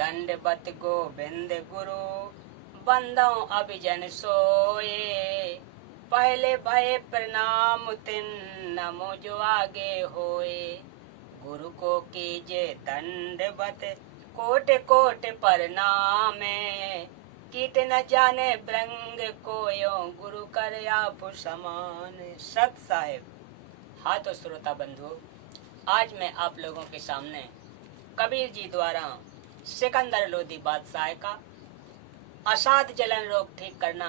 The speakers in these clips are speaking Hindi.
दंडवत गोविंद गुरु बंदों अभिजन सोए। पहले भय प्रणाम तिन नमो जो आगे होए। गुरु को कीजे दंडवत कोट कोट प्रणाम। कीट न जाने ब्रंग कोयो गुरु कर आप समान। सत साहेब। हाँ तो श्रोता बंधु, आज मैं आप लोगों के सामने कबीर जी द्वारा सिकंदर लोदी बादशाह का असाध जलन रोग ठीक करना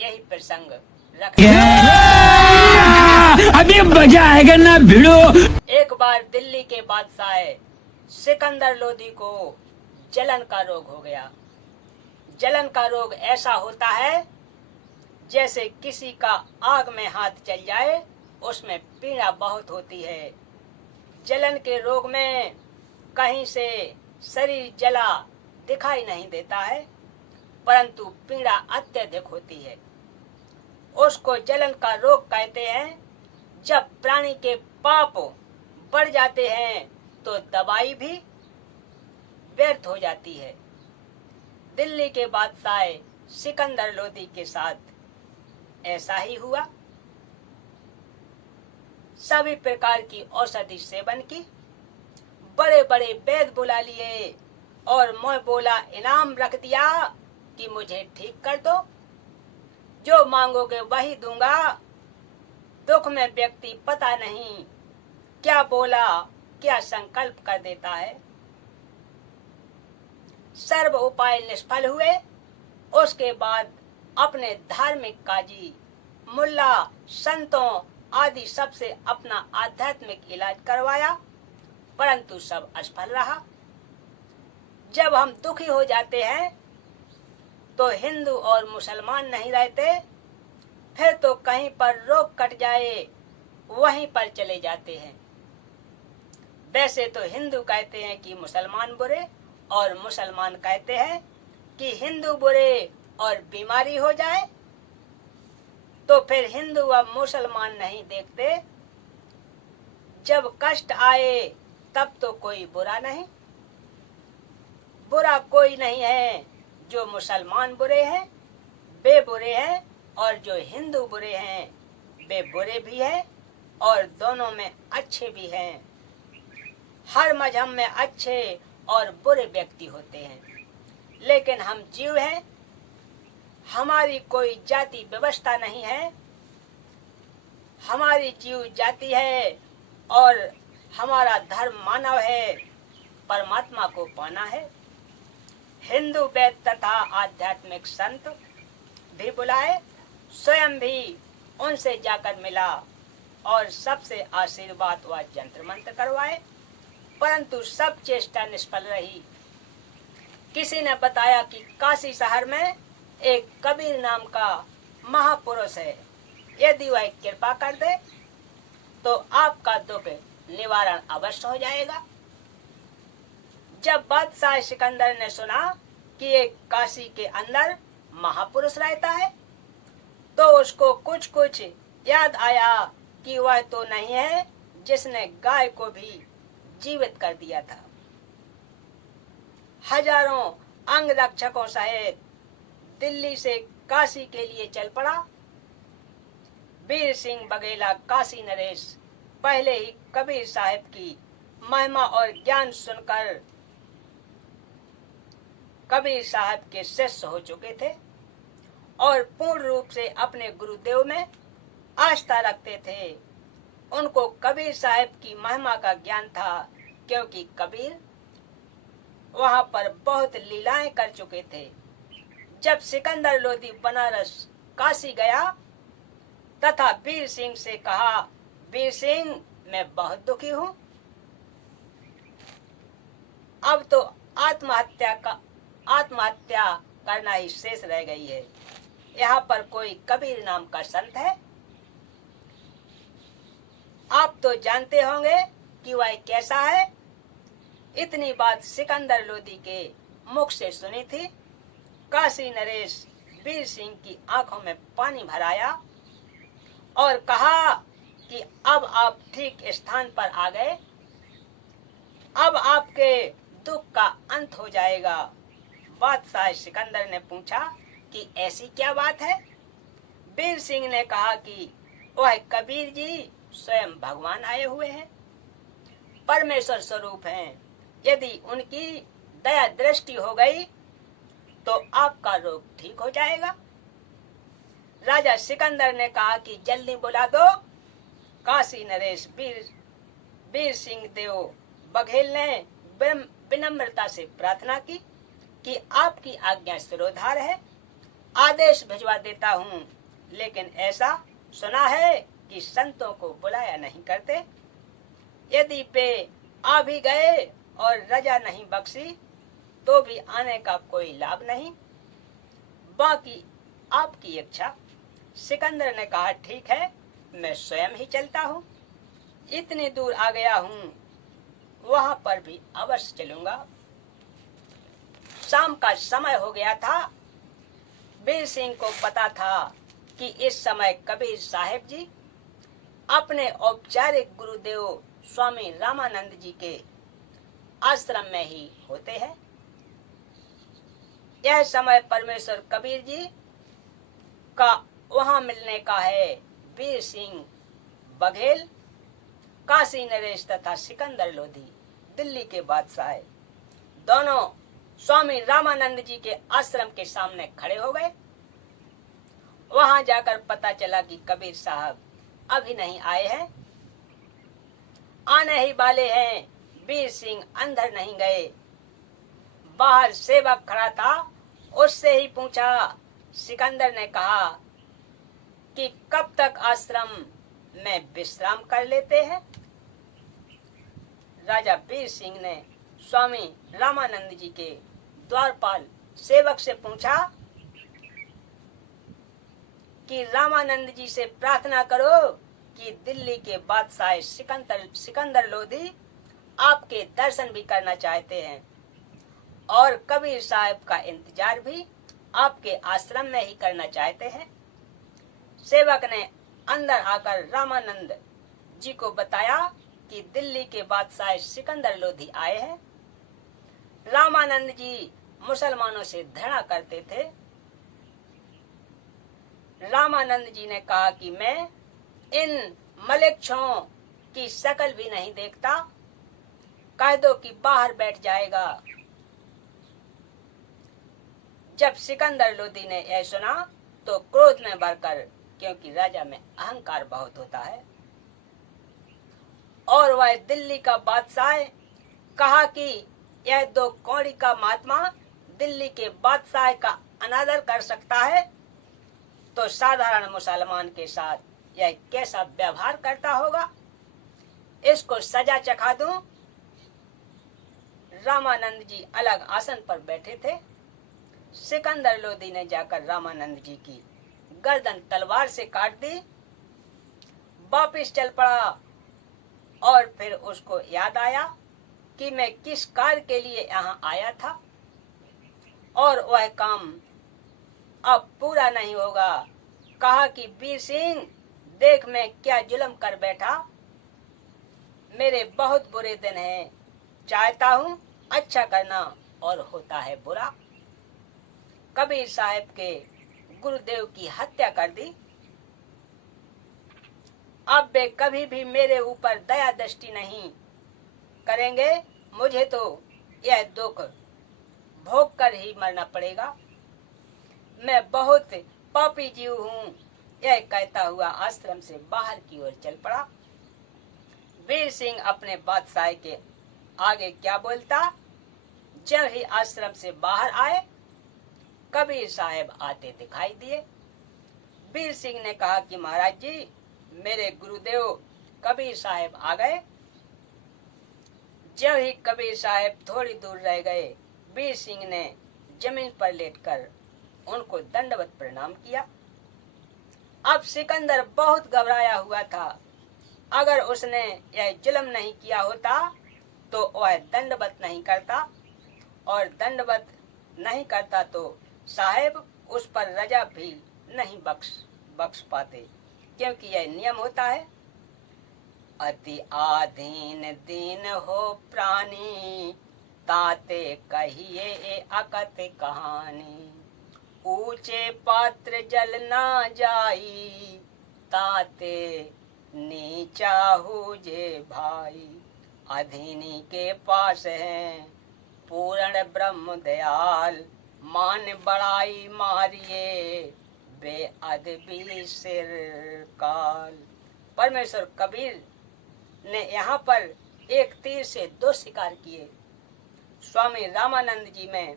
यही प्रसंग रख। अभी मजा आएगा ना भिड़ो। एक बार दिल्ली के बादशाह सिकंदर लोदी को जलन का रोग हो गया। जलन का रोग ऐसा होता है जैसे किसी का आग में हाथ जल जाए, उसमें पीड़ा बहुत होती है। जलन के रोग में कहीं से शरीर जला दिखाई नहीं देता है, परंतु पीड़ा अत्यधिक होती है। उसको जलन का रोग कहते हैं। जब प्राणी के पाप बढ़ जाते हैं तो दवाई भी व्यर्थ हो जाती है। दिल्ली के बादशाह सिकंदर लोदी के साथ ऐसा ही हुआ। सभी प्रकार की औषधि सेवन की, बड़े बड़े वैद्य बुला लिए और मैं बोला इनाम रख दिया कि मुझे ठीक कर दो, जो मांगोगे वही दूंगा। दुख में व्यक्ति पता नहीं क्या बोला क्या संकल्प कर देता है। सर्व उपाय निष्फल हुए। उसके बाद अपने धार्मिक काजी, मुल्ला, संतों आदि सबसे अपना आध्यात्मिक इलाज करवाया, परंतु सब असफल रहा। जब हम दुखी हो जाते हैं तो हिंदू और मुसलमान नहीं रहते, फिर तो कहीं पर रोग कट जाए वहीं पर चले जाते हैं। वैसे तो हिंदू कहते हैं कि मुसलमान बुरे और मुसलमान कहते हैं कि हिंदू बुरे और बीमारी हो जाए तो फिर हिंदू अब मुसलमान नहीं देखते। जब कष्ट आए तब तो कोई बुरा नहीं। बुरा कोई नहीं है। जो मुसलमान बुरे हैं वे बुरे हैं, और जो हिंदू बुरे हैं वे बुरे भी हैं, और दोनों में अच्छे भी हैं। हर मजहब में अच्छे और बुरे व्यक्ति होते हैं, लेकिन हम जीव हैं। हमारी कोई जाति व्यवस्था नहीं है। हमारी जीव जाति है और हमारा धर्म मानव है, परमात्मा को पाना है। हिंदू वैद्य तथा आध्यात्मिक संत भी बुलाए, स्वयं भी उनसे जाकर मिला और सबसे आशीर्वाद व जंत्र मंत्र करवाए, परंतु सब चेष्टा निष्फल रही। किसी ने बताया कि काशी शहर में एक कबीर नाम का महापुरुष है, यदि वह कृपा कर दे तो आपका दुख निवारण अवश्य हो जाएगा। जब बादशाह सिकंदर ने सुना कि एक काशी के अंदर महापुरुष रहता है तो उसको कुछ कुछ याद आया कि वह तो नहीं है जिसने गाय को भी जीवित कर दिया था। हजारों अंग रक्षकों सहित दिल्ली से काशी के लिए चल पड़ा। वीर सिंह बघेला काशी नरेश पहले ही कबीर साहब की महिमा और ज्ञान सुनकर कबीर साहब के शिष्य हो चुके थे और पूर्ण रूप से अपने गुरुदेव में आस्था रखते थे। उनको कबीर साहब की महिमा का ज्ञान था, क्योंकि कबीर वहां पर बहुत लीलाएं कर चुके थे। जब सिकंदर लोदी बनारस काशी गया तथा वीर सिंह से कहा, वीर सिंह मैं बहुत दुखी हूँ, अब तो आत्महत्या करना ही शेष रह गई है। यहाँ पर कोई कबीर नाम का संत है? आप तो जानते होंगे कि वह कैसा है। इतनी बात सिकंदर लोदी के मुख से सुनी थी। काशी नरेश वीर सिंह की आंखों में पानी भराया और कहा कि अब आप ठीक स्थान पर आ गए। अब आपके दुख का अंत अंत हो जाएगा। बादशाह सिकंदर ने पूछा कि ऐसी क्या बात है? वीर सिंह ने कहा कि वह कबीर जी स्वयं भगवान आए हुए हैं, परमेश्वर स्वरूप हैं। यदि उनकी दया दृष्टि हो गई तो आपका रोग ठीक हो जाएगा। राजा सिकंदर ने कहा कि जल्दी बुला दो। काशी नरेश वीर सिंह देव बघेल ने विनम्रता से प्रार्थना की कि आपकी आज्ञा सिरोधार है, आदेश भिजवा देता हूँ, लेकिन ऐसा सुना है कि संतों को बुलाया नहीं करते। यदि वे आ भी गए और रजा नहीं बख्शी तो भी आने का कोई लाभ नहीं, बाकी आपकी इच्छा। सिकंदर ने कहा ठीक है, मैं स्वयं ही चलता हूँ। इतनी दूर आ गया हूँ, वहां पर भी अवश्य चलूंगा। शाम का समय हो गया था। वीर सिंह को पता था कि इस समय कबीर साहेब जी अपने औपचारिक गुरुदेव स्वामी रामानंद जी के आश्रम में ही होते हैं। यह समय परमेश्वर कबीर जी का वहां मिलने का है। वीर सिंह बघेल, काशी नरेश तथा सिकंदर लोधी दिल्ली के बादशाह दोनों स्वामी रामानंद जी के आश्रम के सामने खड़े हो गए। वहां जाकर पता चला कि कबीर साहब अभी नहीं आए हैं, आने ही वाले हैं। वीर सिंह अंदर नहीं गए। बाहर सेवक खड़ा था, उससे ही पूछा। सिकंदर ने कहा कि कब तक आश्रम में विश्राम कर लेते हैं? राजा वीर सिंह ने स्वामी रामानंद जी के द्वारपाल सेवक से पूछा कि रामानंद जी से प्रार्थना करो कि दिल्ली के बादशाह सिकंदर लोधी आपके दर्शन भी करना चाहते हैं और कबीर साहब का इंतजार भी आपके आश्रम में ही करना चाहते हैं। सेवक ने अंदर आकर रामानंद जी को बताया कि दिल्ली के बादशाह सिकंदर लोधी आए हैं। रामानंद जी मुसलमानों से घृणा करते थे। रामानंद जी ने कहा कि मैं इन मलेच्छों की शकल भी नहीं देखता, कह दो कि बाहर बैठ जाएगा। जब सिकंदर लोधी ने यह सुना तो क्रोध में भरकर, क्योंकि राजा में अहंकार बहुत होता है, और वह दिल्ली का बादशाह कहा कि यह दो कौड़ी का महात्मा दिल्ली के बादशाह का अनादर कर सकता है तो साधारण मुसलमान के साथ यह कैसा व्यवहार करता होगा, इसको सजा चखा दूं। रामानंद जी अलग आसन पर बैठे थे। सिकंदर लोधी ने जाकर रामानंद जी की गर्दन तलवार से काट दी, वापिस चल पड़ा और फिर उसको याद आया कि मैं किस कार्य के लिए यहाँ आया था और वह काम अब पूरा नहीं होगा। कहा कि वीर सिंह देख मैं क्या जुल्म कर बैठा, मेरे बहुत बुरे दिन हैं, चाहता हूँ अच्छा करना और होता है बुरा। कबीर साहब के गुरुदेव की हत्या कर दी। अब वे कभी भी मेरे ऊपर दया दृष्टि नहीं करेंगे, मुझे तो यह दुख भोग कर ही मरना पड़ेगा। मैं बहुत पापी जीव हूँ, यह कहता हुआ आश्रम से बाहर की ओर चल पड़ा। वीर सिंह अपने बादशाह के आगे क्या बोलता। जब ही आश्रम से बाहर आए कबीर साहब आते दिखाई दिए। वीर सिंह ने कहा कि महाराज जी, मेरे गुरुदेव कबीर साहब आ गए। जब ही कबीर साहब थोड़ी दूर रह गए, वीर सिंह ने जमीन पर लेटकर उनको दंडवत प्रणाम किया। अब सिकंदर बहुत घबराया हुआ था। अगर उसने यह जुल्म नहीं किया होता तो वह दंडवत नहीं करता, और दंडवत नहीं करता तो साहेब उस पर रजा भी नहीं बख्श पाते, क्योंकि यह नियम होता है। अति आधीन दीन हो प्राणी, ताते कहिए ए अकत कहानी। ऊंचे पात्र जल ना जाई, ताते नीचा हुजे भाई। अधीनी के पास है पूर्ण ब्रह्म दयाल, मान बड़ाई मारिए बेअदबी सिर काल। परमेश्वर कबीर ने यहाँ पर एक तीर से दो शिकार किए। स्वामी रामानंद जी में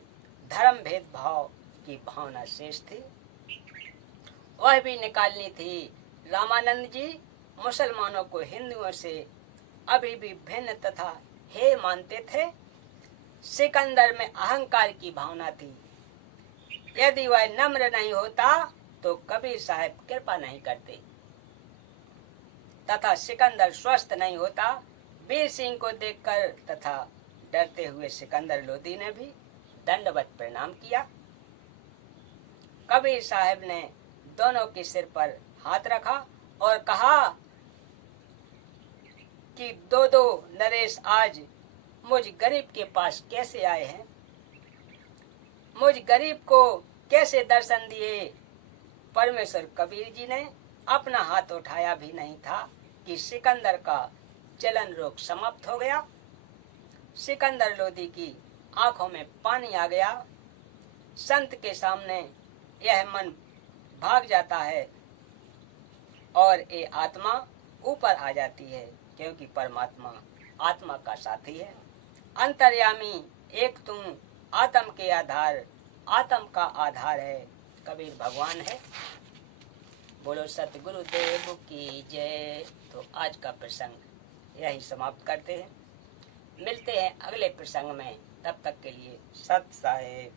धर्म भेद भाव की भावना शेष थी, वह भी निकालनी थी। रामानंद जी मुसलमानों को हिंदुओं से अभी भी भिन्न तथा हे मानते थे। सिकंदर में अहंकार की भावना थी। यदि वह नम्र नहीं होता तो कबीर साहब कृपा नहीं करते, तथा सिकंदर स्वस्थ नहीं होता। वीर सिंह को देखकर तथा डरते हुए सिकंदर लोधी ने भी दंडवत प्रणाम किया। कबीर साहब ने दोनों के सिर पर हाथ रखा और कहा कि दो दो नरेश आज मुझ गरीब के पास कैसे आए हैं, मुझ गरीब को कैसे दर्शन दिए। परमेश्वर कबीर जी ने अपना हाथ उठाया भी नहीं था कि सिकंदर का चलन रोग समाप्त हो गया। सिकंदर लोधी की आंखों में पानी आ गया। संत के सामने यह मन भाग जाता है और ये आत्मा ऊपर आ जाती है, क्योंकि परमात्मा आत्मा का साथी है। अंतर्यामी एक तू आत्म के आधार, आत्म का आधार है, कबीर भगवान है। बोलो सतगुरु देव की जय। तो आज का प्रसंग यही समाप्त करते हैं। मिलते हैं अगले प्रसंग में, तब तक के लिए सत साहेब।